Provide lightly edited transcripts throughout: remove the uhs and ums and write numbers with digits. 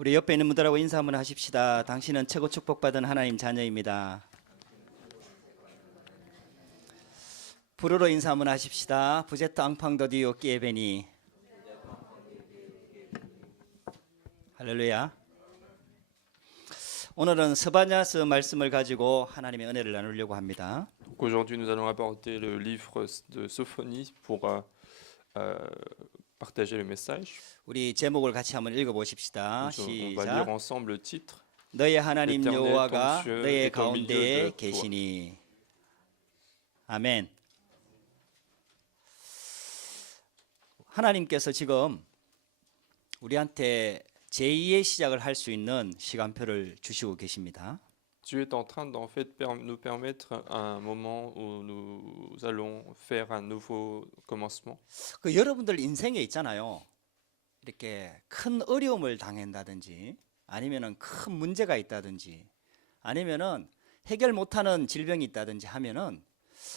우리 옆에 있는 분들하고 인사 한번 하십시다. 당신은 최고 축복받은 하나님 자녀입니다. 불어로 인사 한번 하십시다. 부제트 앙팡더디오 끼에베니. 할렐루야. 오늘은 스바냐서 말씀을 가지고 하나님의 은혜를 나누려고 합니다. Donc aujourd'hui, nous allons aborder le livre de Sophonie pour partager le message. 우리 제목을 같이 한번 읽어보십시다. On va lire 시작. ensemble le titre. 너의 하나님 L'Éternel, 여호와가 ton Dieu, 너의 est au milieu 가운데에 de toi. 계시니. 아멘. 하나님께서 지금 우리한테 제2의 시작을 할 수 있는 시간표를 주시고 계십니다. Dieu est en train d'en fait nous permettre un moment où nous allons faire un nouveau commencement. 그 여러분들 인생에 있잖아요. 이렇게 큰 어려움을 당한다든지 아니면은 큰 문제가 있다든지 아니면은 해결 못하는 질병이 있다든지 하면은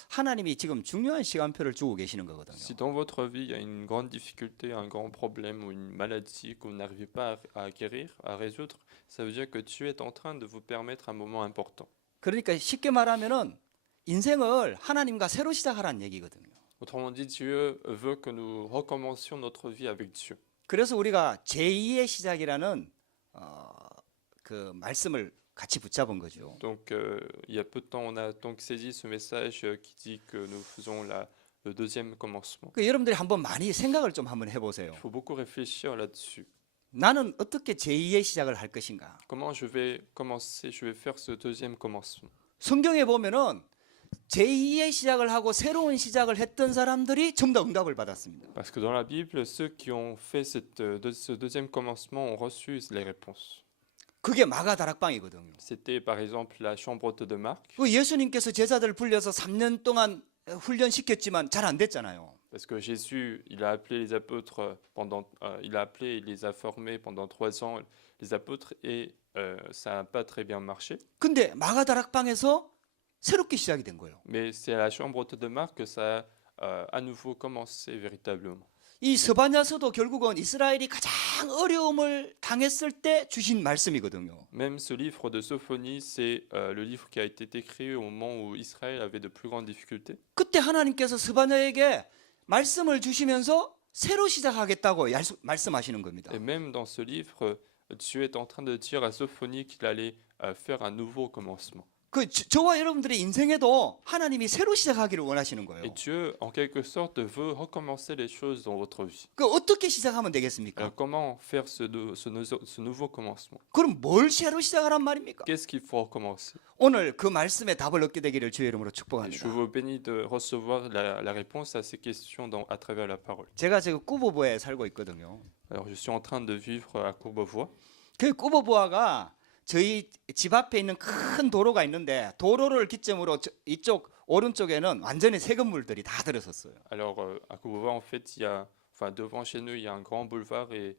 하나님이 지금 중요한 시간표를 주고 계시는 거거든요. Si dans votre vie il y a une grande difficulté, un grand problème ou une maladie que vous n'arrivez pas à guérir, à résoudre, ça veut dire que Dieu est en train de vous permettre un moment important. 그러니까 쉽게 말하면은 인생을 하나님과 새로 시작하라는 얘기거든요. Autrement dit, Dieu veut que nous recommencions notre vie avec Dieu. 그래서 우리가 제2의 시작이라는 그 말씀을 같이 붙잡은 거죠. Donc, il y a peu de temps, on a donc saisi ce message qui dit que nous faisons le deuxième commencement. 그 여러분들이 한번 많이 생각을 좀 한번 해보세요. Il faut beaucoup réfléchir là-dessus. 나는 어떻게 제2의 시작을 할 것인가? Comment je vais commencer, je vais faire ce deuxième commencement. 성경에 보면은 제2의 시작을 하고 새로운 시작을 했던 사람들이 전부 다 응답을 받았습니다. Parce que dans la Bible, ceux qui ont fait ce deuxième commencement ont reçu les réponses. 그게 마가 다락방이거든요. C'était par exemple la chambre haute de Marc, 그 예수님께서 제자들 불려서 3년 동안 훈련시켰지만 잘 안 됐잖아요. parce que Jésus, il a appelé les apôtres il a appelé, il les a formés pendant 3 ans, les apôtres, et ça n'a pas très bien marché. 근데 마가 다락방에서 새롭게 시작이 된 거예요. Mais c'est à la chambre haute de Marc que ça a à nouveau commencé véritablement. 이 스바냐서도 결국은 이스라엘이 가장 어려움을 당했을 때 주신 말씀이거든요. Même ce livre de Sophonie, c'est le livre qui a été écrit au moment où Israël avait de plus grandes difficultés. 그때 하나님께서 스바냐에게 말씀을 주시면서 새로 시작하겠다고 말씀하시는 겁니다. Et même dans ce livre, Dieu est en train de dire à Sophonie qu'il allait faire un nouveau commencement. 그 저와 여러분들의 인생에도 하나님이 새로 시작하기를 원하시는 거예요. Et Dieu, en quelque sorte, veut recommencer les choses dans votre vie. 그 어떻게 시작하면 되겠습니까? Alors, comment faire ce nouveau commencement? 그럼 뭘 새로 시작하란 말입니까? Qu'est-ce qu'il faut recommencer? 오늘 그 말씀에 답을 얻게 되기를 주의 이름으로 Et je 축복합니다. vous bénis de recevoir la réponse à ces questions à travers la parole. 제가 지금 꾸보부에 살고 있거든요. Alors, je suis en train de vivre à Courbevoie. 그 꾸보부가 저희 집 앞에 있는 큰 도로가 있는데 도로를 기점으로 이쪽 오른쪽에는 완전히 새 건물들이 다 들어섰어요. Alors, à Courbevoie, en fait, devant chez nous, il y a un grand boulevard et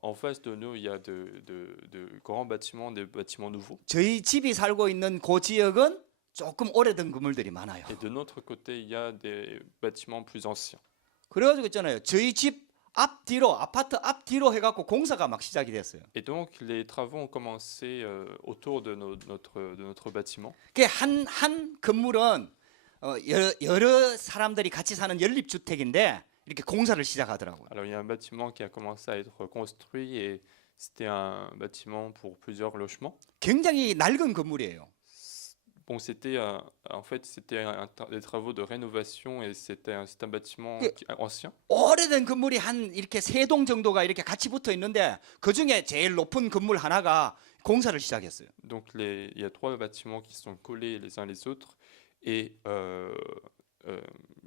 en face de nous, il y a de grands bâtiments, des bâtiments nouveaux. 저희 집이 살고 있는 그 지역은 조금 오래된 건물들이 많아요. Et de notre côté, il y a des bâtiments plus anciens. 그래가지고 있잖아요. 저희 집 앞뒤로 아파트 앞뒤로 해갖고 공사가 막 시작이 됐어요. Et donc, les travaux ont commencé autour de notre bâtiment. 그 한 건물은 여러 사람들이 같이 사는 연립주택인데 이렇게 공사를 시작하더라고요. Alors, il y a un bâtiment qui a commencé à être construit et c'était un bâtiment pour plusieurs logements. 굉장히 낡은 건물이에요. Bon, c'était des travaux de rénovation et c'est un bâtiment ancien. 오래된 건물이 한 이렇게 3동 정도가 이렇게 같이 붙어 있는데 그 중에 제일 높은 건물 하나가 공사를 시작했어요. Donc, il y a 3 bâtiments qui sont collés les uns les autres et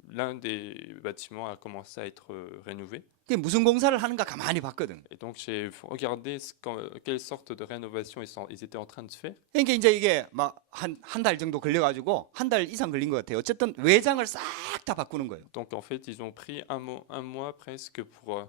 l'un des bâtiments a commencé à être rénové. 그게 무슨 공사를 하는가 가만히 봤거든. Et donc, j'ai regardé quelle sorte de rénovation ils étaient en train de faire. 그러니까 이제 이게 막 한 달 정도 걸려가지고 한 달 이상 걸린 것 같아요. 어쨌든 외장을 싹 다 바꾸는 거예요. Donc, en fait, ils ont pris un mois presque pour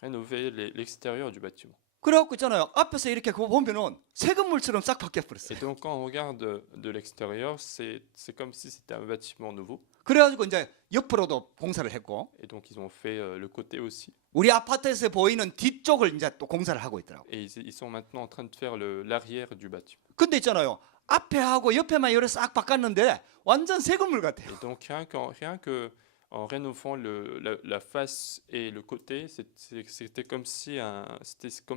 rénover l'extérieur du bâtiment. 그래갖고 있잖아요. 앞에서 이렇게 그거 보면은 새 건물처럼 싹 바뀌어 버렸어요. Et donc, quand on regarde de l'extérieur, c'est comme si c'était un bâtiment nouveau. 그래가지고 이제 옆으로도 공사를 했고 Et donc, ils ont fait le côté aussi. 우리 아파트에서 보이는 뒤쪽을 이제 또 공사를 하고 있더라고. Et ils sont maintenant en train de faire l'arrière du bâtiment. 근데 있잖아요. 앞에 하고 옆에만 이렇게 싹 바꿨는데 완전 새 건물 같아요. Et donc, rien que en rénovant la face et le côté, c'était comme si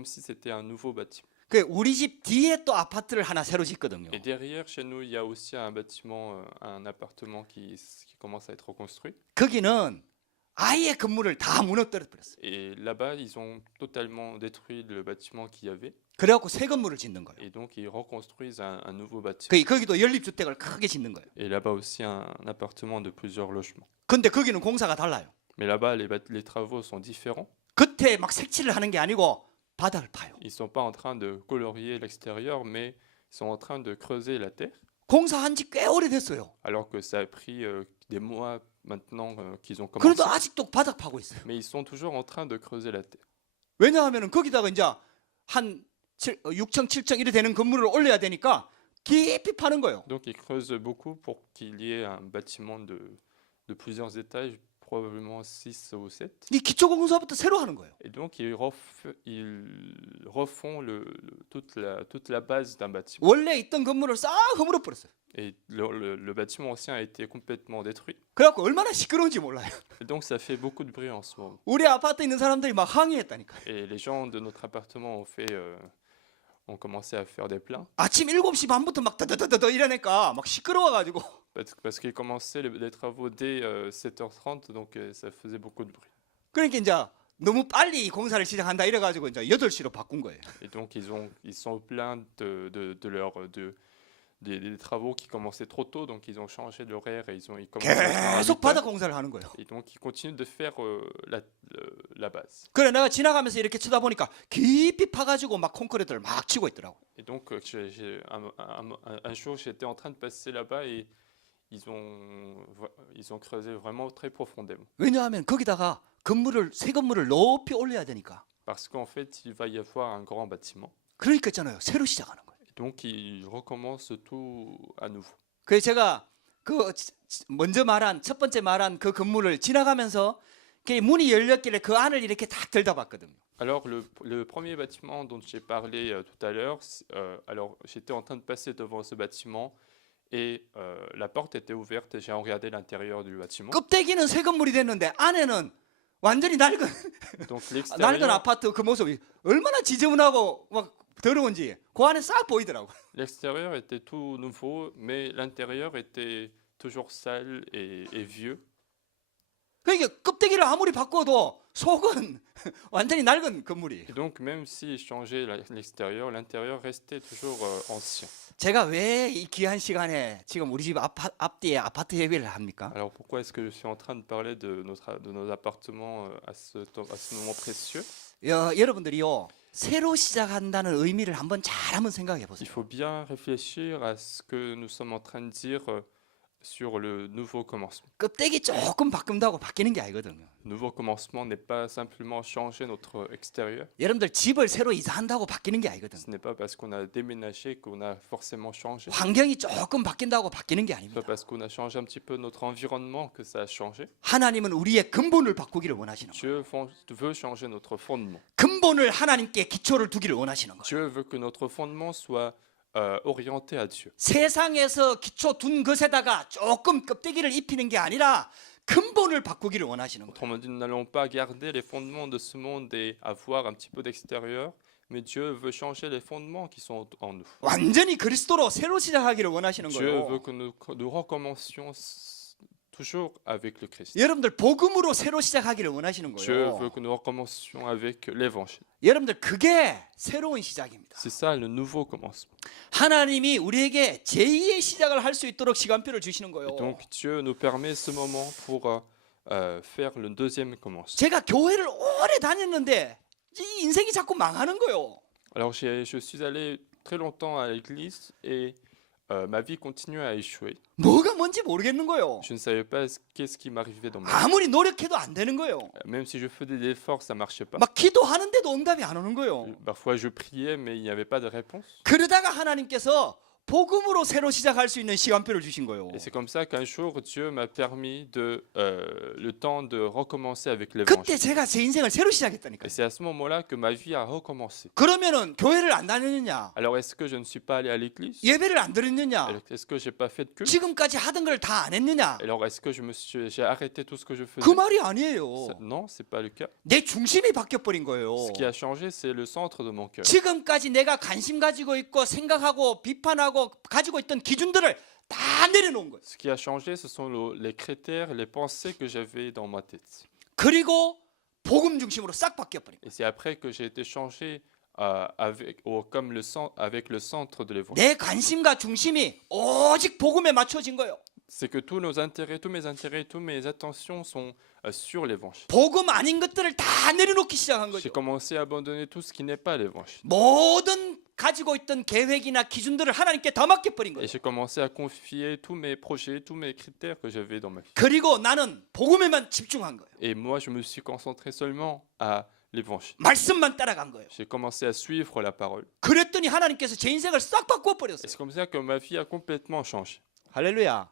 c'était un nouveau bâtiment. 그 우리 집 뒤에 또 아파트를 하나 새로 짓거든요. Et derrière, chez nous, il y a aussi un bâtiment, un appartement qui commence à être reconstruit. 거기는 아예 건물을 다 무너뜨려 버렸어요. Et là-bas, ils ont totalement détruit le bâtiment qu'il y avait. 그래갖고 새 건물을 짓는 거예요. Et donc, ils reconstruisent un nouveau bâtiment. 거기도 연립주택을 크게 짓는 거예요. Et là-bas aussi, un appartement de plusieurs logements. 근데 거기는 공사가 달라요. Mais là-bas, les travaux sont différents. 겉에 막 색칠을 하는 게 아니고 바닥을 파요. Ils ne sont pas en train de colorier l'extérieur, mais ils sont en train de creuser la terre. 공사한 지 꽤 오래됐어요. Alors que ça a pris des mois maintenant qu'ils ont commencé. 그래도 아직도 바닥 파고 있어요. Mais ils sont toujours en train de creuser la terre. 왜냐하면 거기다가 이제 한 6층, 7층 이래 되는 건물을 올려야 되니까 깊이 파는 거예요. Donc ils creusent beaucoup pour qu'il y ait un bâtiment de plusieurs étages, probablement 6 ou 7. 이 기초 공사부터 새로 하는 거예요. Et donc ils refont toute la base d'un bâtiment. 원래 있던 건물을 싹 허물어 버렸어요. Et le bâtiment ancien a été complètement détruit. 그래갖고 얼마나 시끄러운지 몰라요. Et donc ça fait beaucoup de bruit en ce moment. 우리 아파트에 있는 사람들이 막 항의했다니까요. Et les gens de notre appartement ont commencé à faire des plaintes. 아침 7시 반부터 막 더더더더 이러니까 막 시끄러워가지고 Parce qu'ils commençaient les travaux dès 7h30, donc ça faisait beaucoup de bruit. 그러니까 이제 너무 빨리 공사를 시작한다 이래가지고 이제 8시로 바꾼 거예요. Et donc ils sont plaints des travaux qui commençaient trop tôt, donc ils ont changé l'horaire et ils commencent à faire à 계속 8 바닥 heures. 공사를 하는 거예요. Et donc ils continuent de faire la base. 그래 내가 지나가면서 이렇게 쳐다보니까 깊이 파가지고 막 콘크리트를 막 치고 있더라고. Et donc un jour j'étais en train de passer là-bas et ils ont creusé vraiment très profondément. 왜냐하면 거기다가 새 건물을 높이 올려야 되니까. Parce qu'en fait il va y avoir un grand bâtiment. 그러니까 있잖아요. 새로 시작하는 거예요. Et donc ils recommencent tout à nouveau. 그래서 제가 그 먼저 말한 첫 번째 말한 그 건물을 지나가면서 그 문이 열렸길래 그 안을 이렇게 딱 들여다봤거든요. Alors le premier bâtiment dont j'ai parlé tout à l'heure, alors j'étais en train de passer devant ce bâtiment et la porte était ouverte et j'ai regardé l'intérieur du bâtiment. 껍데기는 새 건물이 됐는데 안에는 완전히 낡은 Donc 낡은 l'extérieur, 아파트 그 모습이 얼마나 지저분하고 막 더러운지 그 안에 싹 보이더라고. l'extérieur était tout nouveau, mais l'intérieur était toujours sale et vieux. 그러니까 껍데기를 아무리 바꿔도 속은 완전히 낡은 건물이에요. Et donc même si changeait l'extérieur, l'intérieur restait toujours ancien. 제가 왜 이 귀한 시간에 지금 우리 집 앞뒤에 아파트 얘기를 합니까? Alors pourquoi est-ce que je suis en train de parler de nos appartements à ce moment précieux? 여러분들이요 새로 시작한다는 의미를 한번 잘 한번 생각해 Il 보세요. faut bien réfléchir à ce que nous sommes en train de dire sur le nouveau commencement. 껍데기 조금 바꾼다고 바뀌는 게 아니거든요. Nouveau commencement n'est pas simplement changer notre extérieur. 여러분들 집을 새로 이사한다고 바뀌는 게 아니거든요. Ce n'est pas parce qu'on a déménagé qu'on a forcément changé. 환경이 조금 바뀐다고 바뀌는 게 Ce n'est 아닙니다. pas parce qu'on a changé un petit peu notre environnement que ça a changé. 하나님은 우리의 근본을 바꾸기를 원하시는 거예요. Dieu veut changer notre fondement. 근본을 하나님께 기초를 두기를 원하시는 거예요. Dieu veut que notre fondement soit orienté à Dieu. 세상에서 기초 둔 것에다가 조금 껍데기를 입히는 게 아니라 근본을 바꾸기를 원하시는 거예요. Autrement dit, nous n'allons pas garder les fondements de ce monde et avoir un petit peu d'extérieur, mais Dieu veut changer les fondements qui sont en nous. 완전히 그리스도로 새로 시작하기를 원하시는 Dieu 거예요. veut que nous recommencions toujours avec le Christ. 여러분들 복음으로 새로 시작하기를 원하시는 Dieu veut 거예요. que nous recommencions avec l'évangile. 여러분들 그게 새로운 시작입니다. C'est ça le nouveau commencement. 하나님이 우리에게 제2의 시작을 할 수 있도록 시간표를 주시는 거예요. Et donc Dieu nous permet ce moment pour faire le deuxième commencement. 제가 교회를 오래 다녔는데 이 인생이 자꾸 망하는 거예요. Alors je suis allé très longtemps à l'église et ma vie continuait à échouer. 뭐가 뭔지 모르겠는 거예요. Je ne savais pas qu'est-ce qui m'arrivait dans ma vie. 아무리 노력해도 안 되는 거예요. Même si je faisais des efforts, ça marchait pas. 막 기도하는데도 응답이 안 오는 거예요. Parfois, je priais, mais il n'y avait pas de réponse. 그러다가 하나님께서 복음으로 새로 시작할 수 있는 시간표를 주신 거예요. Et c'est comme ça qu'un jour, Dieu m'a permis le temps de recommencer avec 그때 l'évangile. 제가 제 인생을 새로 시작했다니까요. Et c'est à ce moment-là que ma vie a recommencé. 그러면은 교회를 안 다녔느냐? Alors, est-ce que je ne suis pas allé à l'église? 예배를 안 드렸느냐? Est-ce que j'ai pas fait de culte? 지금까지 하던 걸 다 안 했느냐? Alors, est-ce que j'ai arrêté tout ce que je faisais? 그 말이 아니에요. Non, c'est pas le cas. 내 중심이 바뀌어 버린 거예요. Ce qui a changé, c'est le centre de mon cœur. 지금까지 내가 관심 가지고 있고 생각하고 비판하고 가지고 있던 기준들을 다 내려놓은 거예요. Ce qui a changé, ce sont les critères, les pensées que j'avais dans ma tête. 그리고 복음 중심으로 싹 바뀌어 버린 거예요. Et c'est après que j'ai été changé avec le centre de l'évangile. 내 관심과 중심이 오직 복음에 맞춰진 거예요. C'est que tous mes intérêts, toutes mes attentions sont sur l'évangile. 복음 아닌 것들을 다 내려놓기 시작한 J'ai 거죠. commencé à abandonner tout ce qui n'est pas l'évangile. 모든 가지고 있던 계획이나 기준들을 하나님께 다 맡겨버린 Et 거예요. j'ai commencé à confier tous mes projets, tous mes critères que j'avais dans ma vie. 그리고 나는 복음에만 집중한 거예요. Et moi, je me suis concentré seulement à l'évangile. 말씀만 따라간 거예요. J'ai commencé à suivre la parole. 그랬더니 하나님께서 제 인생을 싹 바꾸어 Et 버렸어요. c'est comme ça que ma vie a complètement changé. 할렐루야.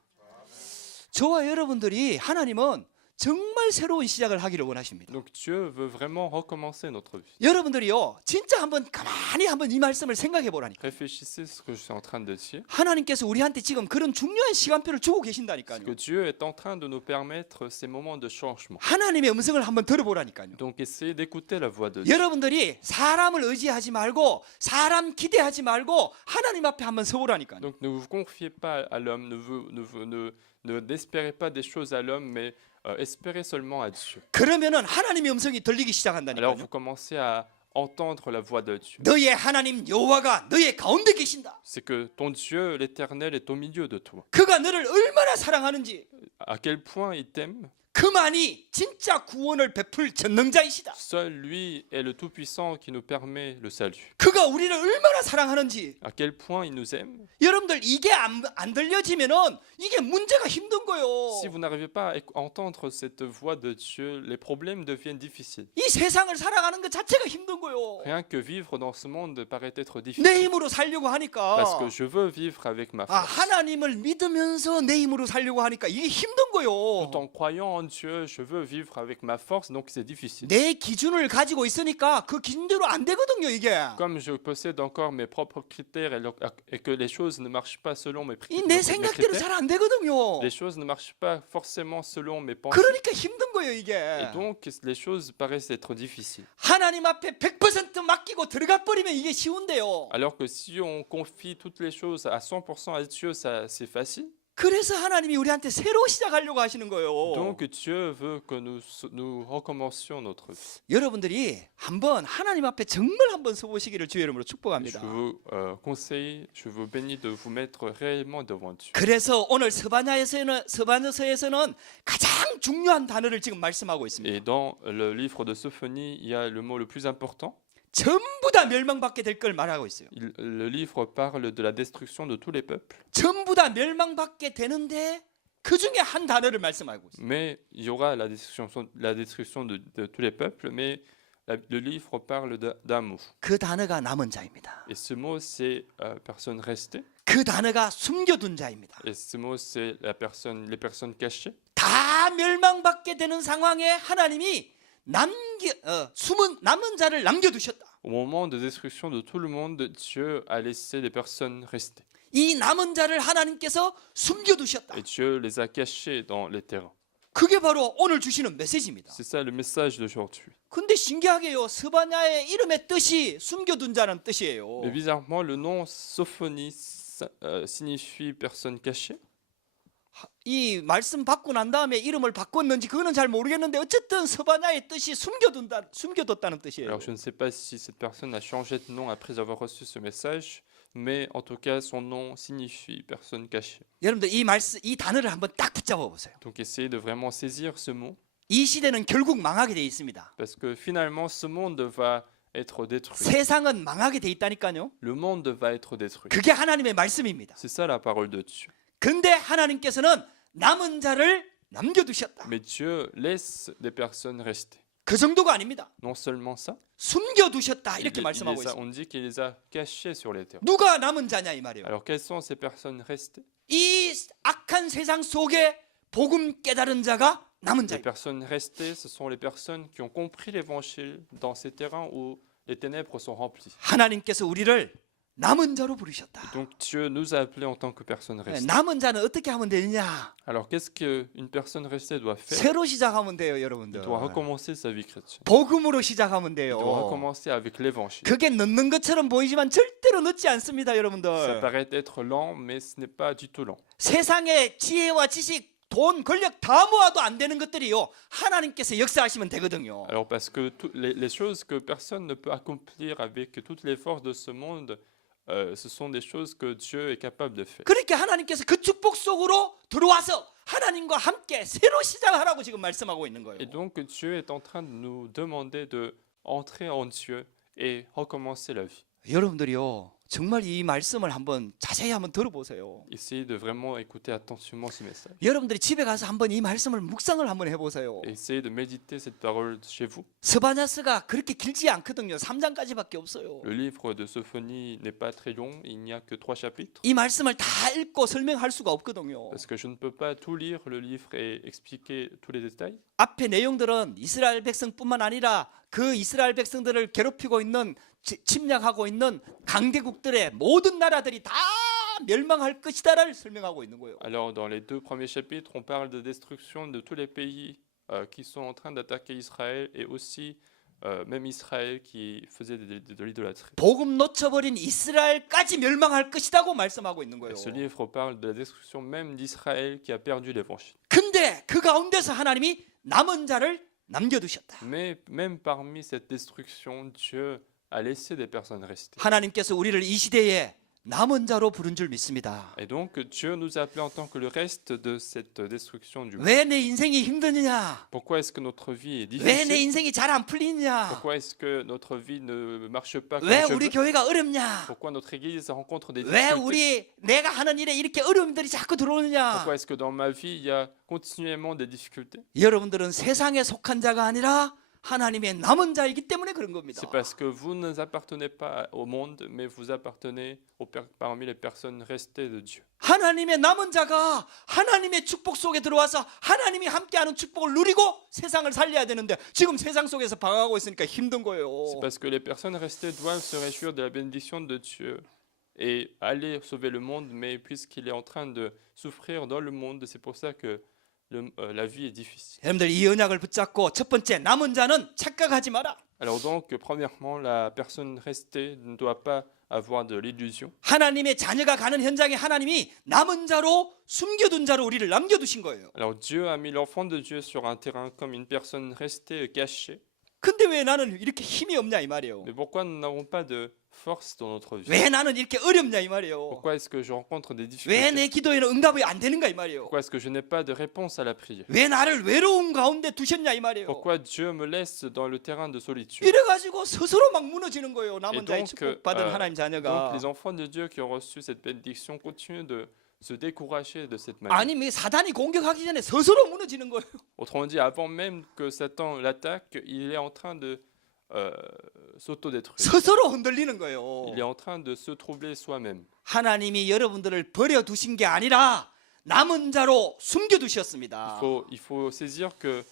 저와 여러분들이 하나님은 정말 새로운 시작을 하기를 원하십니다. Donc Dieu veut vraiment recommencer notre vie. 여러분들이요, 진짜 가만히 한번 이 말씀을 생각해 보라니까. Réfléchissez ce que je suis en train de dire. 하나님께서 우리한테 지금 그런 중요한 시간표를 주고 계신다니까요. Que Dieu est en train de nous permettre ces moments de changement. 하나님의 음성을 한번 들어보라니까요. Donc essayez d'écouter la voix de Dieu. 여러분들이 사람을 의지하지 말고 사람 기대하지 말고 하나님 앞에 한번 서보라니까요. Donc ne vous confiez pas à l'homme, n'espérez pas des choses à l'homme, mais espérez seulement à Dieu. 그러면은 하나님의 음성이 들리기 Alors 시작한다니까요. vous commencez à entendre la voix de Dieu. 너의 하나님 여호와가 너의 가운데 계신다. C'est que ton Dieu, l'Éternel, est au milieu de toi. 그가 너를 얼마나 사랑하는지, À quel point il t'aime. 그만이 진짜 구원을 베풀 전능자이시다. Seul lui est le Tout-Puissant qui nous permet le salut. 그가 우리를 얼마나 사랑하는지. À quel point il nous aime. 여러분들 이게 안 들려지면은 이게 문제가 힘든 거예요. Si vous n'arrivez pas à entendre cette voix de Dieu, les problèmes deviennent difficiles. 이 세상을 살아가는 것 자체가 힘든 거예요. Rien que vivre dans ce monde paraît être difficile. 내 힘으로 살려고 Parce 하니까. que je veux vivre avec ma 아, force. 하나님을 믿으면서 내 힘으로 살려고 하니까 이게 힘든 거예요. Tout en croyant en Dieu, je veux vivre avec ma force, donc c'est difficile. 내 기준을 가지고 있으니까 그 기준대로 안 되거든요, 이게. Comme je possède encore mes propres critères et que les choses ne marchent pas selon mes 이 내 mes 생각대로 critères, 잘 안 되거든요. les choses ne marchent pas forcément selon mes pensées. 그러니까 힘든 거예요, 이게. Et donc, les choses paraissent être difficiles. 하나님 앞에 100% 맡기고 들어가 버리면 이게 쉬운데요. Alors que si on confie toutes les choses à 100% à Dieu, c'est facile. 그래서 하나님이 우리한테 새로 시작하려고 하시는 거예요. Donc Dieu veut que nous recommencions notre vie. 여러분들이 한번 하나님 앞에 정말 한번 서보시기를 주의 이름으로 Je 축복합니다. vous conseille, je vous bénis de vous mettre réellement devant Dieu. 그래서 오늘 서반서에서는 가장 중요한 단어를 지금 말씀하고 있습니다. Et dans le livre de Sophonie, il y a le mot le plus important. 전부 다 멸망받게 될 걸 말하고 있어요. Le livre parle de la destruction de tous les peuples. 전부 다 멸망받게 되는데 그 중에 한 단어를 말씀하고 있어요. Mais il y aura la destruction de tous les peuples, mais le livre parle d'un mot. 그 단어가 남은 자입니다. Et ce mot, c'est personne restée. 그 단어가 숨겨둔 자입니다. Et ce mot, c'est les personnes cachées. 다 멸망받게 되는 상황에 하나님이 숨은 남은 자를 남겨두셨다. Au moment de destruction de tout le monde, Dieu a laissé les personnes rester. 이 남은 자를 하나님께서 숨겨두셨다. Et Dieu les a cachés dans les terrains. 그게 바로 오늘 주시는 메시지입니다. C'est ça le message d'aujourd'hui. 근데 신기하게요, 스바냐의 이름의 뜻이 숨겨둔 자라는 뜻이에요. Mais bizarrement, le nom Sophonie signifie personne cachée. 이 말씀 받고 난 다음에 이름을 바꿨는지 그거는 잘 모르겠는데 어쨌든 스바냐의 뜻이 숨겨뒀다는 뜻이에요. Alors je ne sais pas si cette personne a changé de nom après avoir reçu ce message, mais en tout cas son nom signifie personne cachée. 여러분들 이 단어를 한번 딱 붙잡아 보세요. Donc essayez de vraiment saisir ce mot, 이 시대는 결국 망하게 돼 있습니다. parce que finalement ce monde va être détruit. 세상은 망하게 돼 있다니까요. Le monde va être détruit. 그게 하나님의 말씀입니다. C'est ça la parole de Dieu. 근데 하나님께서는 남은 자를 남겨두셨다. Mais Dieu laisse des personnes rester. 그 정도가 아닙니다. Non seulement ça, 숨겨두셨다 il 이렇게 les- il 말씀하고 les a- 있습니다. on dit qu'il les a cachés sur les terres. 누가 남은 자냐 이 말이에요. Alors quelles sont ces personnes restées? 이 악한 세상 속에 복음 깨달은 자가 남은 Les 자예요. personnes restées, ce sont les personnes qui ont compris l'évangile dans ces terrains où les ténèbres sont remplies. 하나님께서 우리를 남은 자로 부르셨다. Donc Dieu nous a appelés en tant que personnes restées. 남은 자는 어떻게 하면 되느냐? Alors qu'est-ce qu'une personne restée doit faire? 새로 시작하면 돼요, Il 여러분들. doit recommencer sa vie chrétienne. 복음으로 시작하면 Il 돼요. doit recommencer avec l'évangile. 그게 늦는 것처럼 보이지만 절대로 늦지 않습니다, Ça 여러분들. paraît être lent, mais ce n'est pas du tout lent. 세상의 지혜와 지식, 돈, 권력 다 모아도 안 되는 것들이요. 하나님께서 역사하시면 되거든요. Alors parce que les choses que personne ne peut accomplir avec toutes les forces de ce monde, ce sont des choses que Dieu est capable de faire. 그렇게 하나님께서 그 축복 속으로 들어와서 하나님과 함께 새로 시작하라고 지금 말씀하고 있는 거예요. Et donc Dieu est en train de nous demander de entrer en Dieu et recommencer la vie. 여러분들이요. 정말 이 말씀을 한번 자세히 한번 들어보세요. Essayez de vraiment écouter attentivement ce message. 여러분들이 집에 가서 한번 이 말씀을 묵상을 한번 해보세요. Essayez de méditer cette parole chez vous. 스바냐스가 그렇게 길지 않거든요. 3장까지밖에 없어요. Le livre de Sophonie n'est pas très long, il n'y a que 3 chapitres. 이 말씀을 다 읽고 설명할 수가 없거든요. Parce que je ne peux pas tout lire le livre et expliquer tous les détails. 앞에 내용들은 이스라엘 백성뿐만 아니라 그 이스라엘 백성들을 괴롭히고 있는 침략하고 있는 강대국들의 모든 나라들이 다 멸망할 것이다를 설명하고 있는 거예요. Alors dans les 2 premiers chapitres, on parle de destruction de tous les pays qui sont en train d'attaquer Israël et aussi même Israël qui faisait de l'idolâtrie. 복음 놓쳐버린 이스라엘까지 멸망할 것이라고 말씀하고 있는 거예요. Et ce livre parle de la destruction même d'Israël qui a perdu l'évangile. 근데 그 가운데서 하나님이 남은 자를 남겨두셨다. Mais même parmi cette destruction, Dieu a laissé des personnes rester. 하나님께서 우리를 이 시대에 남은 자로 부른 줄 믿습니다. Et donc Dieu nous a appelés en tant que le reste de cette destruction du monde. 왜 내 인생이 힘드느냐? Pourquoi est-ce que notre vie est 왜 내 difficile? 인생이 잘 안 풀리느냐? Pourquoi est-ce que notre vie ne marche pas comme 왜 je 우리 veux? 교회가 어렵냐? Pourquoi notre église rencontre des 왜 difficultés? 내가 하는 일에 이렇게 어려움들이 자꾸 들어오느냐? Pourquoi est-ce que dans ma vie, il y a continuellement des difficultés? 여러분들은 세상에 속한 자가 아니라 하나님의 남은 자이기 때문에 그런 겁니다. C'est parce que vous ne appartenez pas au monde, mais vous appartenez parmi les personnes restées de Dieu. 하나님의 남은 자가 하나님의 축복 속에 들어와서 하나님이 함께하는 축복을 누리고 세상을 살려야 되는데 지금 세상 속에서 방황하고 있으니까 힘든 거예요. C'est parce que les personnes restées doivent se réjouir de la bénédiction de Dieu et aller sauver le monde, mais puisqu'il est en train de souffrir dans le monde, c'est pour ça que la vie est difficile. 여러분들 이 언약을 붙잡고 첫 번째 남은 자는 착각하지 마라. Alors donc, premièrement, la personne restée ne doit pas avoir de l'illusion. 하나님의 자녀가 가는 현장에 하나님이 남은 자로 숨겨둔 자로 우리를 남겨두신 거예요. Alors Dieu a mis l'enfant de Dieu sur un terrain comme une personne restée cachée. 근데 왜 나는 이렇게 힘이 없냐 이 말이에요. Mais pourquoi nous n'avons pas de force dans notre vie? 왜 나는 이렇게 어렵냐 이 말이에요. Pourquoi est-ce que je rencontre des 왜 difficultés? 내 기도에는 응답이 안 되는가 이 말이에요. Pourquoi est-ce que je n'ai pas de réponse à la prière? 왜 나를 외로운 가운데 두셨냐 이 말이에요. Pourquoi Dieu me laisse dans le terrain de solitude? 이래가지고 스스로 막 무너지는 거예요. 남은 Et 자의 donc, 축복받은 하나님 Donc 자녀가. les enfants de Dieu qui ont reçu cette bénédiction continuent de se décourager de cette manière. 아니 왜 사단이 공격하기 전에 스스로 무너지는 거예요. Autrement dit, avant même que Satan l'attaque, il est en train de s'autodétruire. 스스로 흔들리는 거예요. Il est en train de se troubler soi-même. 하나님이 여러분들을 버려두신 게 아니라 남은 자로 숨겨두셨습니다. Il faut saisir que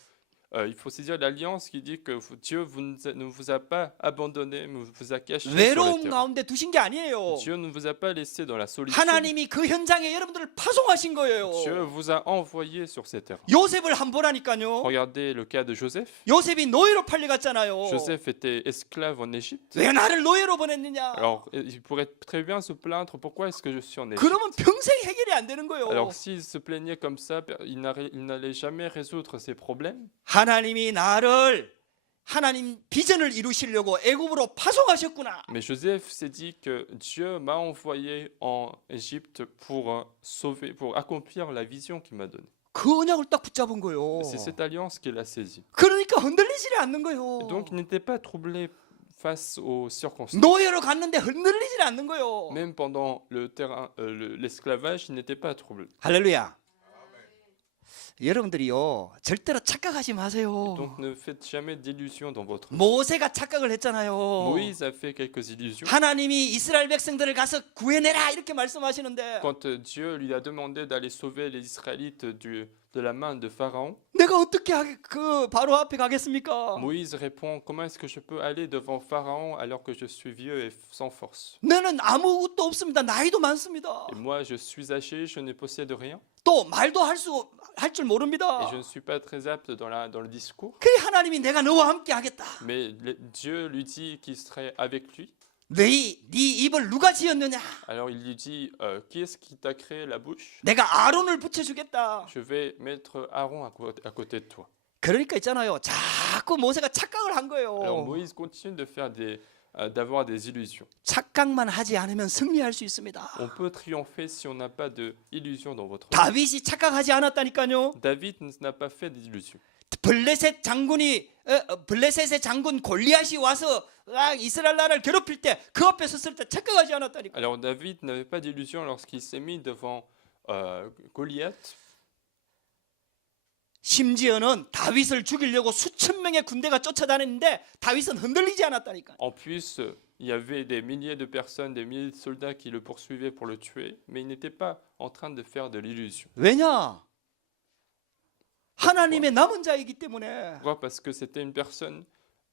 il faut saisir l'alliance qui dit que Dieu ne vous a pas abandonné, mais vous a caché sur le 외로움 terrain. 가운데 두신 게 아니에요. Dieu ne vous a pas laissé dans la solitude. 하나님이 그 현장에 여러분들을 파송하신 거예요. Dieu vous a envoyé sur ces terrains. 요셉을 한번 보라니까요. Regardez le cas de Joseph. 요셉이 노예로 팔려갔잖아요. Joseph était esclave en Égypte. 왜 나를 노예로 보냈느냐? Alors, il pourrait très bien se plaindre, pourquoi est-ce que je suis en Égypte? 그러면 평생 해결이 안 되는 거예요. Alors, s'il se plaignait comme ça, il n'allait jamais résoudre ses problèmes. 하나님이 나를 하나님 비전을 이루시려고 애굽으로 파송하셨구나. Mais Joseph s'est dit que Dieu m'a envoyé en Égypte pour sauver, pour accomplir la vision qu'il m'a donnée. 그 언약을 딱 붙잡은 거예요. C'est cette alliance qu'il a saisie. 그러니까 흔들리지 않는 거예요. Donc, il n'était pas troublé face aux circonstances. 노예로 갔는데 흔들리질 않는 거요. Même pendant l'esclavage, il n'était pas troublé. 할렐루야. 여러분들이요 절대로 착각하지 마세요. Donc ne faites jamais d'illusions dans votre vie. 모세가 착각을 했잖아요. Moïse a fait quelques illusions. 하나님이 이스라엘 백성들을 가서 구해내라 이렇게 말씀하시는데 Quand Dieu lui a demandé d'aller sauver les Israélites de la main de Pharaon, 내가 어떻게 그 바로 앞에 가겠습니까? Moïse répond, comment est-ce que je peux aller devant Pharaon alors que je suis vieux et sans force? 나는 아무것도 없습니다. 나이도 많습니다. Et moi, je suis âgé, je ne possède rien, 또 말도 할 줄 et 모릅니다. je ne suis pas très apte dans le discours. 그래 하나님이 내가 너와 함께 하겠다. Mais Dieu lui dit qu'il serait avec lui. 네 입을 누가 지었느냐? Alors il lui dit, qui est-ce qui t'a créé la bouche? 내가 아론을 붙여주겠다. Je vais mettre Aaron à côté de toi. 그러니까 있잖아요. 자꾸 모세가 착각을 한 Alors 거예요. Moïse continue d'avoir des illusions. 착각만 하지 않으면 승리할 수 있습니다. On peut triompher si on n'a pas d'illusions dans votre vie. 다윗이 착각하지 않았다니까요. David n'a pas fait d'illusions. 블레셋 장군이 블레셋의 장군 골리앗이 와서 이스라엘 나라를 괴롭힐 때 그 앞에 섰을 때 착각하지 않았다니까. Alors David n'avait pas d'illusions lorsqu'il s'est mis devant Goliath. 심지어는 다윗을 죽이려고 수천 명의 군대가 쫓아다녔는데 다윗은 흔들리지 않았다니까. En plus, il y avait des milliers de personnes, des milliers de soldats qui le poursuivaient pour le tuer, mais il n'était pas en train de faire de l'illusion. 왜냐? 하나님의 남은 자이기 때문에. Pourquoi? Parce que c'était une personne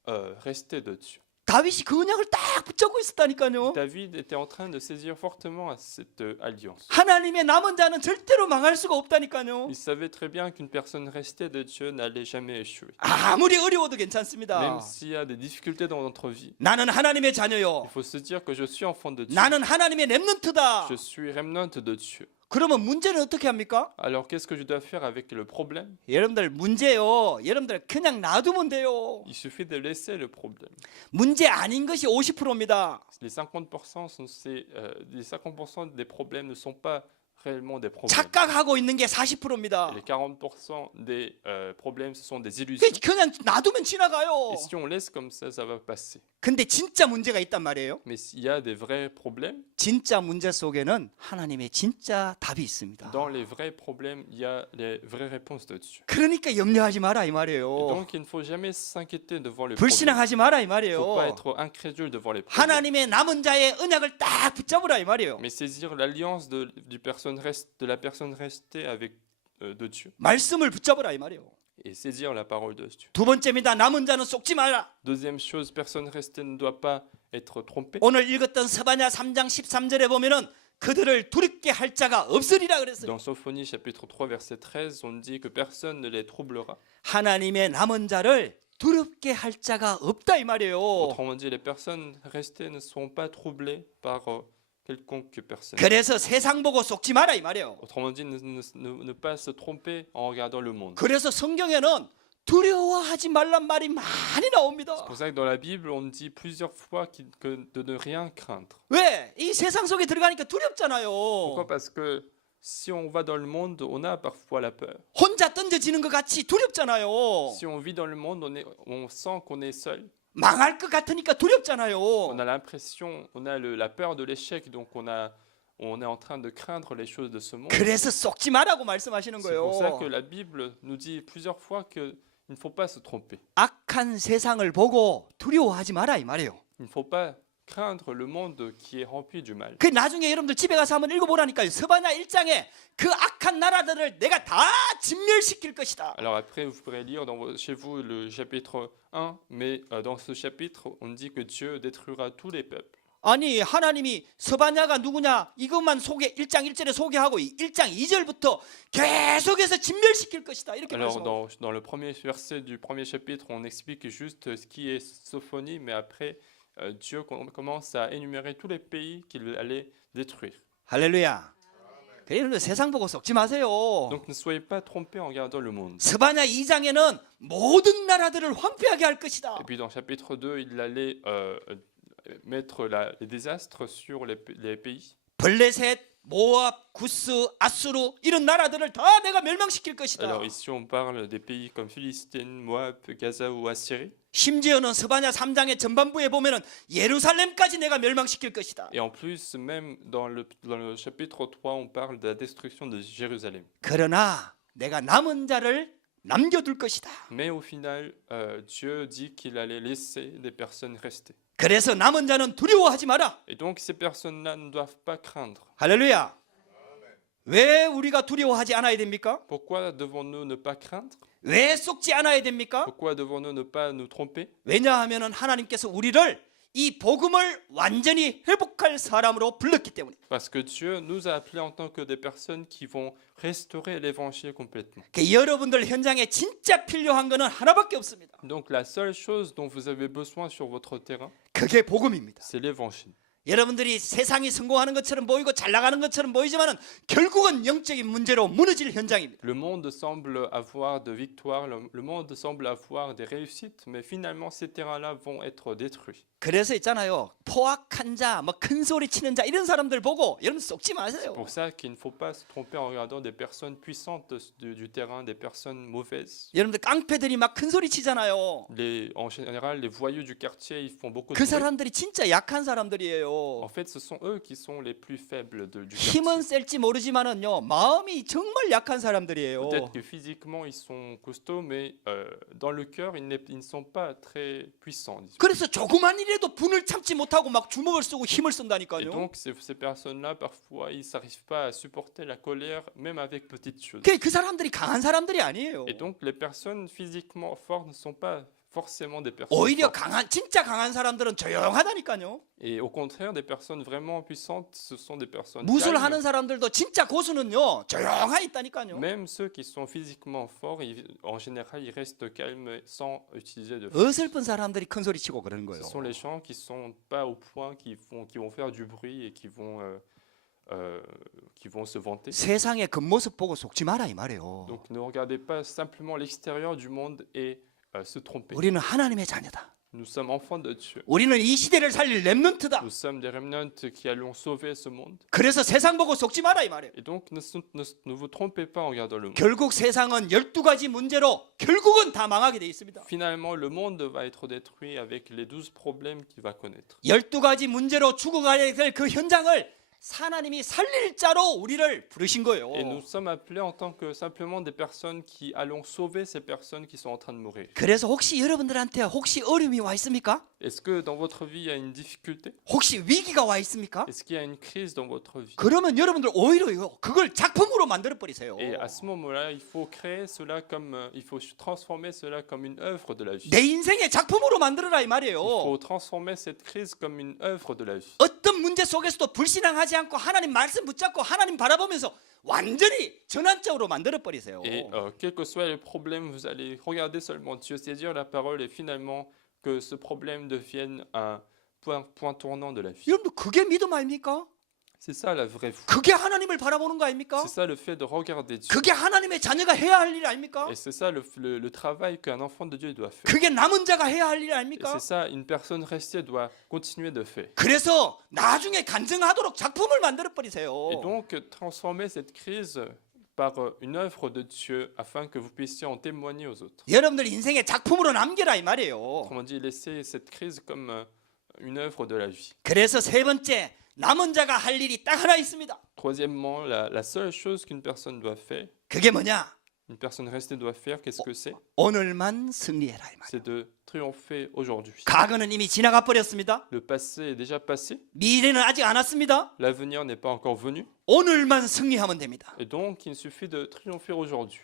restée de Dieu. 다윗이 그 언약을 딱 붙잡고 있었다니까요. David était en train de saisir fortement à cette alliance. 하나님의 남은 자는 절대로 망할 수가 없다니까요. Il savait très bien qu'une personne restée de Dieu n'allait jamais échouer. 아무리 어려워도 Même 괜찮습니다. s'il y a des difficultés dans notre vie, 나는 하나님의 자녀요. il faut se dire que je suis enfant de Dieu. 나는 하나님의 렘넌트다. Je suis remnant de Dieu. 그러면 문제는 어떻게 합니까? Alors qu'est-ce que je dois faire avec le problème? 여러분들 문제요. 여러분들 그냥 놔두면 돼요. Il suffit de laisser le problème. 문제 아닌 것이 50%입니다. Les 50% les 50% des problèmes ne sont pas réellement des problèmes. 착각하고 있는 게 40%입니다. Les 40% des problèmes, ce sont des illusions. 그냥 놔두면 지나가요. Et si on laisse comme ça va passer. 근데 진짜 문제가 있단 말이에요. Mais s'il y a des vrais problèmes, 진짜 문제 속에는 하나님의 진짜 답이 있습니다. dans les vrais problèmes, il y a les vraies réponses de Dieu. 그러니까 염려하지 마라 이 Et 말이에요. donc, il ne faut jamais s'inquiéter devant les problèmes. 불신앙하지 마라 이 Il ne faut pas 말이에요. être incrédule devant les problèmes. 하나님의 남은 자의 언약을 딱 붙잡으라 이 말이에요. Mais saisir l'alliance de la personne restée avec de Dieu. 말씀을 붙잡으라 이 말이에요. Et saisir la parole de Dieu. 두 번째입니다. 남은 자는 속지 마라. Deuxième chose, personne restée ne doit pas être trompée. 오늘 읽었던 스바냐 3장 13절에 보면은 그들을 두렵게 할 자가 없으리라 그랬어요. Dans Sophonie chapitre 3 verset 13, on dit que personne ne les troublera. 하나님의 남은 자를 두렵게 할 자가 없다 이 말이에요. Autrement dit, les personnes restées ne sont pas troublées par quelconque personne. 그래서 세상 보고 속지 마라 이 말이에요. Autrement dit, ne pas se tromper en regardant le monde. 그래서 성경에는 두려워하지 말란 말이 많이 나옵니다. C'est pour ça que dans la Bible, on dit plusieurs fois que de ne rien craindre. 왜? 이 세상 속에 들어가니까 두렵잖아요. Pourquoi? Parce que si on va dans le monde, on a parfois la peur. 혼자 던져지는 것 같이 두렵잖아요. Si on vit dans le monde, on sent qu'on est seul. 망할 것 같으니까 두렵잖아요. On a l'impression, on a la peur de l'échec, donc on est en train de craindre les choses de ce monde. 그래서 속지 마라고 말씀하시는 C'est pour ça que 거예요. la Bible nous dit plusieurs fois qu'il ne faut pas se tromper. 악한 세상을 보고 두려워하지 마라 이 말이에요. Il ne faut pas craindre le monde qui est rempli du mal. 그 나중에 여러분들 집에 가서 한번 읽어보라니까요. 스바냐 1장에 그 악한 나라들을 내가 다 진멸시킬 것이다. Alors après, vous pourrez lire chez vous le chapitre 1, mais dans ce chapitre, on dit que Dieu détruira tous les peuples. 아니 하나님이 스바냐가 누구냐 이것만 1장 1절에 소개하고 1장 2절부터 계속해서 진멸시킬 것이다 이렇게 Alors 말씀하고 dans le premier verset du premier chapitre, on explique juste ce qui est Sophonie, mais après, Dieu commence à énumérer tous les pays qu'il allait détruire. 할렐루야. 그러니까 세상 보고 속지 마세요. Donc ne soyez pas trompés en regardant le monde. 스바냐 2장에는 모든 나라들을 황폐하게 할 것이다. Et puis dans chapitre 2, il allait mettre les désastres sur les pays. 블레셋, 모압, 구스, 아수르 이런 나라들을 다 내가 멸망시킬 것이다. Alors ici, on parle des pays comme Philistine, Moab, Gaza ou Assyrie. 심지어는 스바냐 3장의 전반부에 보면은 예루살렘까지 내가 멸망시킬 것이다. Et en plus, même dans le chapitre 3, on parle de la destruction de Jérusalem. 그러나 내가 남은 자를 남겨둘 것이다. Mais au final, Dieu dit qu'il allait laisser des personnes rester. 그래서 남은 자는 두려워하지 마라. Et donc ces personnes-là ne doivent pas craindre. 할렐루야. 왜 우리가 두려워하지 않아야 됩니까? Pourquoi devons-nous ne pas craindre? 왜 속지 않아야 됩니까? Pourquoi devons-nous ne pas nous tromper? 왜냐하면 하나님께서 우리를 이 복음을 완전히 회복할 사람으로 불렀기 때문에. Parce que Dieu nous a appelés en tant que des personnes qui vont restaurer l'évangile complètement. 여러분들 현장에 진짜 필요한 것은 하나밖에 없습니다. Donc la seule chose dont vous avez besoin sur votre terrain, 그게 복음입니다. c'est l'évangile. 여러분들이 세상이 성공하는 것처럼 보이고 잘 나가는 것처럼 보이지만은 결국은 영적인 문제로 무너질 현장입니다. Le monde semble avoir de victoires, le monde semble avoir des réussites, mais finalement ces terrains-là vont être détruits. 그래서 있잖아요. 포악한 자, 뭐 큰 소리 치는 자 이런 사람들 보고 여러분 속지 마세요. Pour ça qu'il ne faut pas se tromper en regardant des personnes puissantes du terrain, des personnes mauvaises. 여러분들 깡패들이 막 큰 소리 치잖아요. En général, les voyous du quartier, ils font beaucoup de 그 bruit. 사람들이 진짜 약한 사람들이에요. En fait, ce sont eux qui sont les plus faibles du 힘은 quartier. 셀지 모르지만은요. 마음이 정말 약한 사람들이에요. Peut-être que physiquement, ils sont costauds, mais dans le cœur, ils ne sont pas très puissants. Disons. 그래서 조그만 일에도 분을 참지 못하고 막 주먹을 쓰고 힘을 Et 쓴다니까요. donc, ces personnes-là, parfois, ils n'arrivent pas à supporter la colère, même avec petites choses. 그 사람들이 강한 사람들이 아니에요. Et donc, les personnes physiquement fortes ne sont pas forcément des personnes 오히려 fortes. 진짜 강한 사람들은 조용하다니까요. Et au contraire, des personnes vraiment puissantes, ce sont des personnes 무술 calmes. 하는 사람들도 진짜 고수는요. 조용하게 있다니까요. Même ceux qui sont physiquement forts, en général, ils restent calmes sans utiliser de force. 어설픈 사람들이 큰 소리 치고 그러는 거예요. Ce sont les gens qui sont pas au point, qui vont faire du bruit et qui vont se vanter. 세상의 겉모습 보고 속지 마라 이 말이에요. Donc ne regardez pas simplement l'extérieur du monde et se tromper. 우리는 하나님의 자녀다. Nous sommes enfants de Dieu. 우리는 이 시대를 살릴 렘넌트다. Nous sommes des remnants qui allons sauver ce monde. 그래서 세상 보고 속지 마라 이 말이에요. Et donc ne vous trompez pas en regardant le monde. 결국 세상은 12가지 문제로 결국은 다 망하게 돼 있습니다. Finalement, le monde va être détruit avec les 12 problèmes qu'il va connaître. 12가지 문제로 죽어가야 될 그 현장을 하나님이 살릴 자로 우리를 부르신 거예요. Et nous sommes appelés en tant que simplement des personnes qui allons sauver ces personnes qui sont en train de mourir. 그래서 혹시 여러분들한테 혹시 어려움이 와 있습니까? Est-ce que dans votre vie, il y a une difficulté? 혹시 위기가 와 있습니까? Est-ce qu'il y a une crise dans votre vie? 그러면 여러분들 오히려요. 그걸 작품으로 만들어 버리세요. Et à ce moment-là, il faut créer cela comme, il faut transformer cela comme une œuvre de la vie. 내 인생의 작품으로 만들어라 이 Il 말이에요. faut transformer cette crise comme une œuvre de la vie. 어떤 문제 속에서도 불신앙하지 않고 하나님 말씀 붙잡고 하나님 바라보면서 완전히 전환적으로 만들어 버리세요. Et quel que soit le problème, vous allez regarder seulement Dieu, saisir la parole et finalement que ce problème devienne un point tournant de la vie. 여러분들 그게 믿음 아닙니까? C'est ça la vraie foi. 그게 하나님을 바라보는 거 아닙니까? C'est ça le fait de regarder Dieu. 그게 하나님의 자녀가 해야 할 일 아닙니까? Et c'est ça le travail qu'un enfant de Dieu doit faire. 그게 남은 자가 해야 할 일 Et 아닙니까? c'est ça une personne restée doit continuer de faire. 그래서 나중에 간증하도록 작품을 만들어 버리세요. Et donc transformer cette crise par une œuvre de Dieu afin que vous puissiez en témoigner aux autres. 여러분들 인생의 작품으로 남겨라 이 말이에요. Autrement dit, laissez cette crise comme une œuvre de la vie. 그래서 세 번째 남은 자가 할 일이 딱 하나 있습니다. Troisièmement, la seule chose qu'une personne doit faire, 그게 뭐냐? une personne restée doit faire, qu'est-ce que c'est? 오늘만 승리해라 이 말이에요. C'est de triompher aujourd'hui. 과거는 이미 지나가 버렸습니다. Le passé est déjà passé, 미래는 아직 안 왔습니다. l'avenir n'est pas encore venu, 오늘만 승리하면 됩니다. et donc il suffit de triompher aujourd'hui.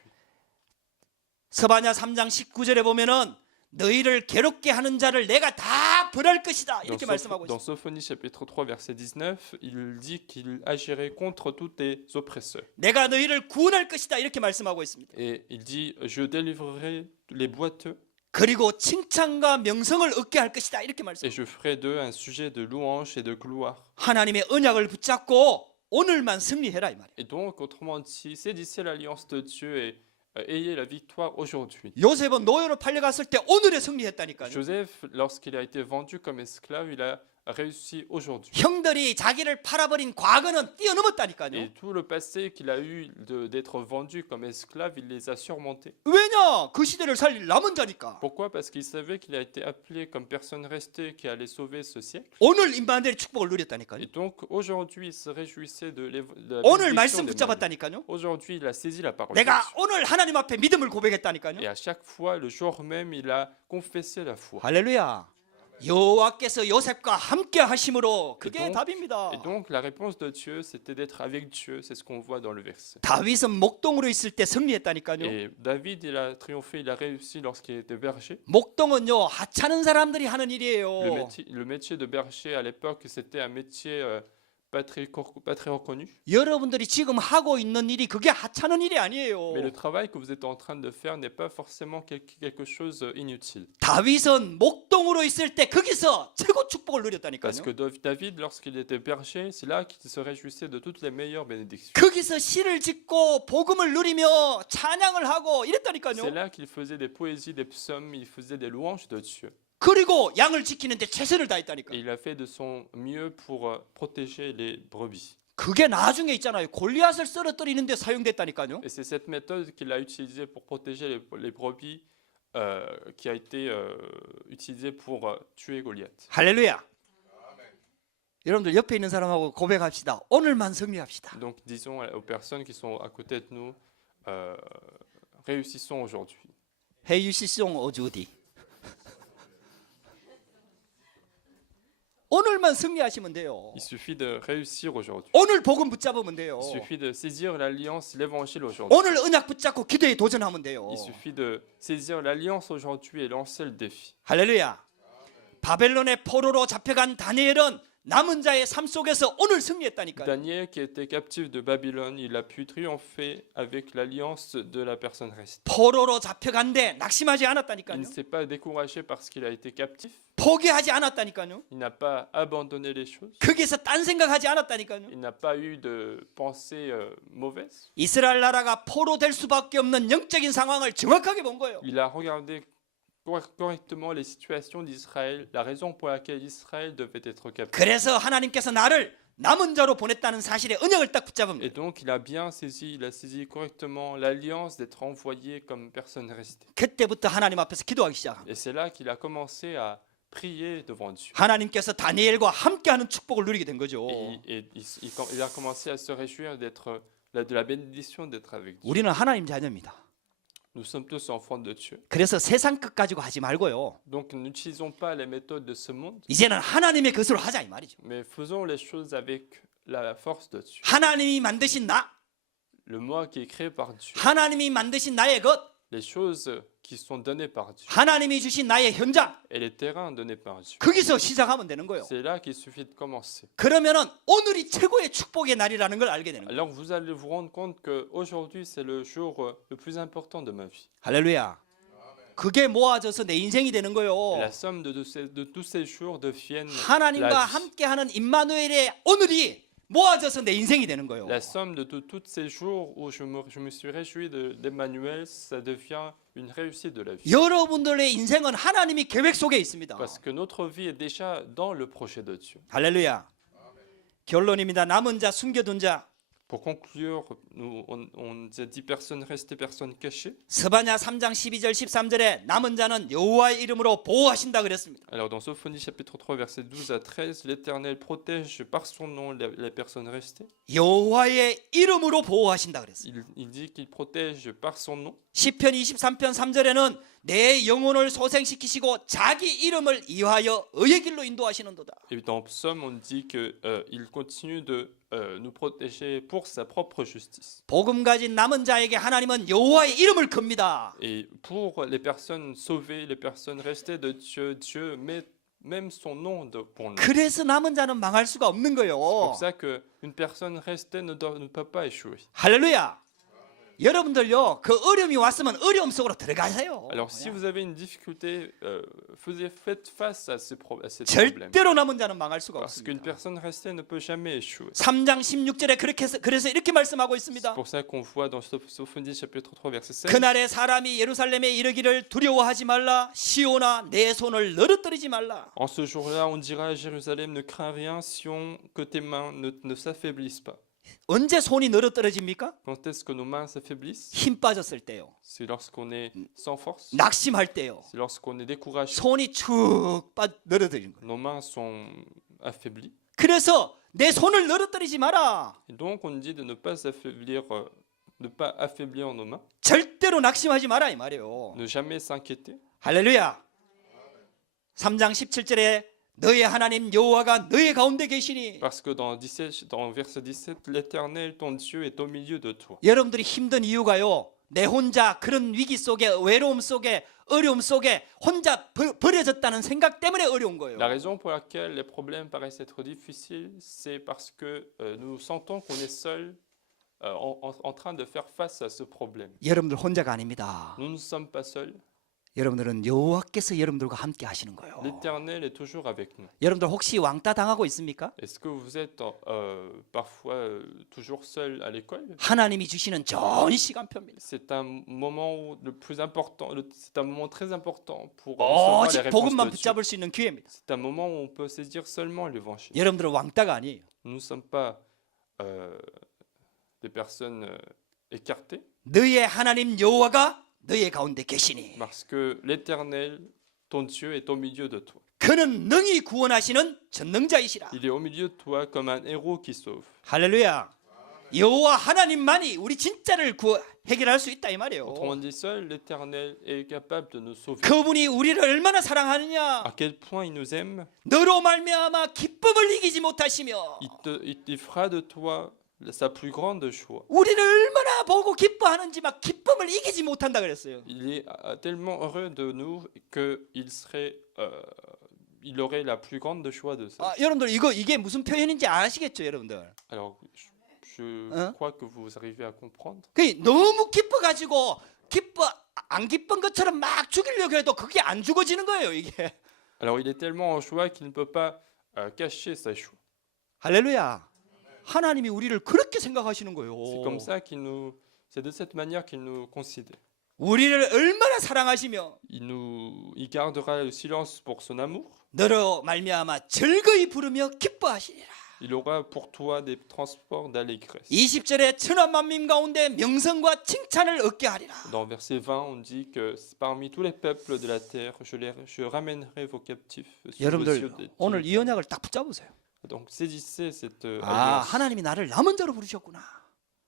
스바냐 3장 19절에 보면은 너희를 괴롭게 하는 자를 내가 다 벌할 것이다 이렇게 말씀하고 Dans 있습니다. Sophonie chapitre 3 verset 19, il dit qu'il agirait contre tous tes oppresseurs. 내가 너희를 구원할 것이다 이렇게 말씀하고 있습니다. Et il dit, je délivrerai les boiteux 그리고 칭찬과 명성을 얻게 할 것이다 이렇게 et 말씀합니다. je ferai d'eux un sujet de louange et de gloire. 하나님의 언약을 붙잡고 오늘만 승리해라 이 말이에요. Et donc, autrement dit, saisissez l'alliance de Dieu et ayez la victoire aujourd'hui. 요셉은 노예로 팔려갔을 때 오늘에 승리했다니까요. Joseph, lorsqu'il a été vendu comme esclave, il a réussi aujourd'hui. 형들이 자기를 팔아버린 과거는 뛰어넘었다니까요. Et tout le passé qu'il a eu d'être vendu comme esclave, il les a surmontés. 왜냐? 그 시대를 살릴 남은 자니까. Pourquoi? Parce qu'il savait qu'il a été appelé comme personne restée qui allait sauver ce siècle. 오늘 임마누엘의 축복을 누렸다니까요. Et donc aujourd'hui, il se réjouissait de la 오늘 bénédiction 말씀 d'Emmanuel. 붙잡았다니까요. Aujourd'hui, il a saisi la parole. 내가 de Dieu. 오늘 하나님 앞에 믿음을 Et 고백했다니까요. à chaque fois, le jour même, il a confessé la foi. 할렐루야. 여호와께서 요셉과 함께 하심으로 그게 donc- 답입니다. Et donc, la réponse de Dieu, c'était d'être avec Dieu. C'est ce qu'on voit dans le verset. 다윗은 목동으로 있을 때 승리했다니까요. Et David, il a triomphé, il a réussi lorsqu'il était berger. 목동은요 하찮은 사람들이 하는 일이에요. Le métier de berger à l'époque, c'était un métier pas très reconnu. 여러분들이 지금 하고 있는 일이 그게 하찮은 일이 아니에요. Mais le travail que vous êtes en train de faire n'est pas forcément quelque chose inutile. 다윗은 목동으로 있을 때 거기서 최고 축복을 누렸다니까요. Parce que David, lorsqu'il était berger, c'est là qu'il se réjouissait de toutes les meilleures bénédictions. 거기서 시를 짓고 복음을 누리며 찬양을 하고 C'est 이랬다니까요. là qu'il faisait des poésies, des psaumes, il faisait des louanges de Dieu. 그리고 양을 지키는데 최선을 Et 다했다니까요. il a fait de son mieux pour protéger les brebis. 그게 나중에 있잖아요. 골리앗을 쓰러뜨리는데 사용됐다니까요. Et c'est cette méthode qu'il a utilisée pour protéger les brebis qui a été utilisée pour tuer Goliath. 할렐루야. 여러분들 옆에 있는 사람하고 고백합시다. 오늘만 승리합시다. Donc disons aux personnes qui sont à côté de nous, réussissons aujourd'hui. 헤이시송 오주디. 오늘만 승리하시면 돼요. Il suffit de réussir aujourd'hui. 오늘 복음 붙잡으면 돼요. Il suffit de saisir l'alliance, l'évangile aujourd'hui. 오늘 언약 붙잡고 기도에 도전하면 돼요. Il suffit de saisir l'alliance aujourd'hui et lancer le défi. 할렐루야. 바벨론의 포로로 잡혀간 다니엘은 남은 자의 삶 속에서 오늘 승리했다니까요. Daniel, qui était captif de Babylone, il a pu triompher avec l'alliance de la personne restée. 포로로 잡혀간데 낙심하지 Il 않았다니까요. ne s'est pas découragé parce qu'il a été captif. 포기하지 않았다니까요. Il n'a pas abandonné les choses. 거기서 딴 생각하지 않았다니까요. Il n'a pas eu de pensée mauvaise. 이스라엘 나라가 포로 될 수밖에 없는 영적인 상황을 정확하게 본 거예요. Il a regardé correctement les situations d'Israël, la raison pour laquelle Israël devait être captif. 그래서 하나님께서 나를 남은 자로 보냈다는 사실에 언약을 딱 Et 붙잡으면 donc il a bien saisi, il a saisi correctement l'alliance d'être envoyé comme personne restée. 그때부터 하나님 앞에서 기도하기 시작합니다. Et c'est là qu'il a commencé à prier devant Dieu. 하나님께서 다니엘과 함께하는 축복을 누리게 된 거죠. Et il a commencé à se réjouir d'être de la bénédiction d'être avec Dieu. 우리는 하나님 자녀입니다. Nous sommes tous enfants de Dieu. 그래서 세상 것 가지고 하지 말고요. Donc n'utilisons pas les méthodes de ce monde, 이제는 하나님의 것으로 하자 이 말이죠. mais faisons les choses avec la force de Dieu. 하나님이 만드신 나, Le moi qui est créé par Dieu. 하나님이 만드신 나의 것, Les choses qui sont données par Dieu. 하나님이 주신 나의 현장, Et les terrains donnés par Dieu. 거기서 시작하면 되는 거예요. C'est là qu'il suffit de commencer. 그러면은 오늘이 최고의 축복의 날이라는 걸 알게 되는 거예요. Alors vous allez vous rendre compte qu'aujourd'hui c'est le jour le plus important de ma vie. 할렐루야. 그게 모아져서 내 인생이 되는 Et 거예요. la somme de tous ces jours deviennent 하나님과 la vie. 함께하는 임마누엘의 오늘이 모아져서 내 인생이 되는 거예요. La somme de tous ces jours où je me suis réjoui d'Emmanuel, ça devient une réussite de la vie. 여러분들의 인생은 하나님이 계획 속에 있습니다. Parce que notre vie est déjà dans le projet de Dieu. 할렐루야. 결론입니다. 남은 자, 숨겨둔 자. Pour conclure, on a dit personne restée, personne cachée. 스바냐 3장 12절 13절에 남은 자는 여호와의 이름으로 보호하신다 그랬습니다. Alors dans Sophonie chapitre 3 verset 12 à 13, l'Éternel protège par son nom les personnes restées. 여호와의 이름으로 보호하신다 그랬어요. Il dit qu'il protège par son nom. 시편 23편 3절에는 내 영혼을 소생시키시고 자기 이름을 이하여 의의 길로 인도하시는도다. Et dans Psaume, on dit qu'il continue de nous protéger pour sa propre justice. 복음 가진 남은 자에게 하나님은 여호와의 이름을 겁니다. Et pour les personnes sauvées, les personnes restées de Dieu, Dieu met même son nom pour nous. 그래서 남은 자는 망할 수가 없는 C'est 거예요. pour ça qu'une personne restée ne peut pas échouer. 할렐루야. 여러분들요, 그 어려움이 왔으면 어려움 속으로 들어가세요. Alors, si vous avez une difficulté, faites face à ces problèmes. 절대로 남은 자는 망할 수가 Parce qu'une 없습니다. personne restée ne peut jamais échouer. 3장 16절에 그래서 이렇게 말씀하고 C'est 있습니다. pour ça qu'on voit dans Sophonie chapitre 3 verset 16. 그날에 사람이 예루살렘에 이르기를 두려워하지 말라. 시온아 내 손을 너릇뜨리지 말라. En ce jour-là, on dira à Jérusalem, ne crains rien, Sion, que tes mains ne s'affaiblissent pas. 언제 손이 너릇뜨려집니까? Quand est-ce que nos mains s'affaiblissent? 힘 빠졌을 때요. C'est lorsqu'on est sans force. 낙심할 때요. C'est lorsqu'on est découragé. 손이 축 너릇뜨리는 거예요. Nos mains sont affaiblies. 그래서 내 손을 너릇뜨리지 마라. Et donc, on dit de ne pas affaiblir nos mains, 절대로 낙심하지 마라 이 말이에요. ne jamais s'inquiéter. 할렐루야. 3장 17절에 너의 하나님 여호와가 너의 가운데 계시니. Parce que dans verset 17, l'Éternel, ton Dieu, est au milieu de toi. 여러분들이 힘든 이유가요. 내 혼자 그런 위기 속에 외로움 속에 어려움 속에 혼자 버려졌다는 생각 때문에 어려운 거예요. La raison pour laquelle les problèmes paraissent être difficiles, c'est parce que nous sentons qu'on est seul en train de faire face à ce problème. 여러분들 혼자가 아닙니다. Nous ne sommes pas seuls. 여러분들은 여호와께서 여러분들과 함께 하시는 거예요. L'Éternel est toujours avec nous. 여러분들 혹시 왕따 당하고 있습니까? Est-ce que vous êtes parfois toujours seul à l'école? 하나님이 주시는 좋은 시간표입니다. C'est un moment le plus important. C'est un moment très important pour recevoir les 오직 réponses 복음만 de Dieu. 붙잡을 수 있는 기회입니다. C'est un moment où on peut saisir seulement l'évangile. 여러분들은 왕따가 아니에요. Nous ne sommes pas des personnes écartées, 너의 하나님 여호와가 너의 가운데 계시니 parce que l'Éternel, ton Dieu, est au milieu de toi. 그는 능히 구원하시는 전능자이시라. Il est au milieu de toi comme un héros qui sauve. 할렐루야. 여호와 하나님만이 우리 진짜를 해결할 수 있다 이 말이에요. Autrement dit, seul l'Éternel est capable de nous sauver. 그분이 우리를 얼마나 사랑하느냐. À quel point il nous aime, 너로 말미암아 기쁨을 이기지 못하시며 il fera de toi sa plus grande joie. 우리를 얼마나 보고 기뻐하는지 막 기쁨을 이기지 못한다 그랬어요. Il est tellement heureux de nous il aurait la plus grande joie de ça. 여러분들 이게 무슨 표현인지 아시겠죠, 여러분들? Alors, je crois que vous arrivez à comprendre. 너무 기뻐가지고 안 기쁜 것처럼 막 죽이려고 해도 그게 안 죽어지는 거예요, 이게. Alors, il est tellement en joie qu'il ne peut pas cacher sa joie. 할렐루야. 하나님이 우리를 그렇게 생각하시는 거예요. C'est comme ça c'est de cette manière qu'il nous considère. 우리를 얼마나 사랑하시며 Il gardera le silence pour son amour. 너로 말미암아 즐거이 부르며 기뻐하시리라. Il aura pour toi des transports d'allégresse. 20절에 천한 만민 가운데 명성과 칭찬을 얻게 하리라. Dans verset 20, on dit que parmi tous les peuples de la terre, je ramènerai vos captifs sur vos cieux. 여러분들 오늘 이 언약을 딱 붙잡으세요. Donc saisissez cette 아, alliance. 하나님이 나를 남은 자로 부르셨구나.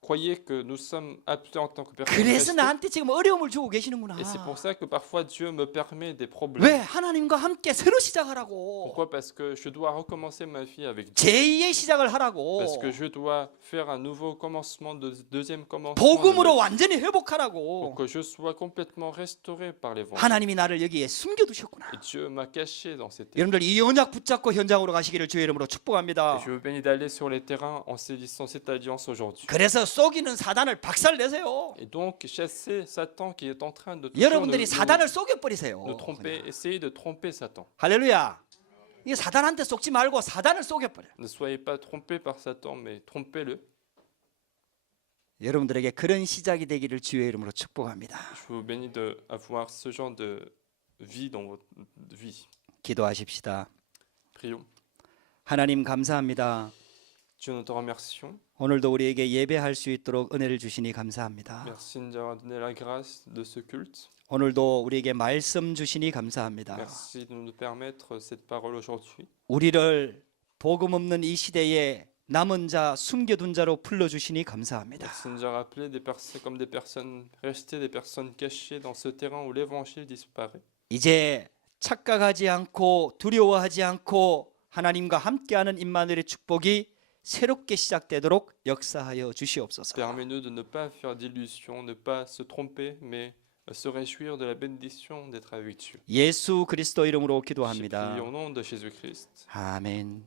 Croyez que nous sommes aptes en tant que personnes 그래서 restées. 나한테 지금 어려움을 주고 계시는구나. Et c'est pour ça que parfois Dieu me permet des 왜? problèmes. 하나님과 함께 새로 시작하라고. Pourquoi? Parce que je dois recommencer ma vie avec Dieu. 제2의 시작을 하라고. Parce que je dois faire un nouveau commencement, deuxième commencement. 복음으로 완전히 Pour 회복하라고. que je sois complètement restauré par l'évangile. 하나님이 나를 여기에 숨겨두셨구나. Et Dieu m'a caché dans cette terre. 여러분들 이 언약 붙잡고 현장으로 가시기를 주의 이름으로 축복합니다. Et je vous bénis d'aller sur les terrains en saisissant cette alliance aujourd'hui. 그래서 속이는 사단을 박살내세요. Et donc chasser Satan qui est en train de 여러분들이 사단을 속여버리세요. nous tromper, essayer de tromper Satan. 할렐루야. 이 사단한테 속지 말고 사단을 속여버려. Ne soyez pas trompés par Satan, mais trompez-le. 여러분들에게 그런 시작이 되기를 주의 이름으로 축복합니다. Je vous bénis d'avoir ce genre de vie dans votre vie. 기도하십시다. Prions. 하나님 감사합니다. Dieu, nous te remercions. 오늘도 우리에게 예배할 수 있도록 은혜를 주시니 감사합니다. Merci de nous avoir donné la grâce de ce culte. 오늘도 우리에게 말씀 주시니 감사합니다. Merci de nous permettre cette parole aujourd'hui. 우리를 복음 없는 이 시대에 남은 자, 숨겨둔 자로 불러주시니 감사합니다. Merci de nous avoir appelés comme des personnes restées, des personnes cachées dans ce terrain où l'évangile disparaît. 이제 착각하지 않고 두려워하지 않고 하나님과 함께하는 임마누엘의 축복이 새롭게 시작되도록 역사하여 주시옵소서. Permets-nous de ne pas faire d'illusions, ne pas se tromper, mais se réjouir de la bénédiction d'être avec Dieu. 예수 그리스도 이름으로 J'ai prié 기도합니다. au nom de Jésus-Christ. 아멘.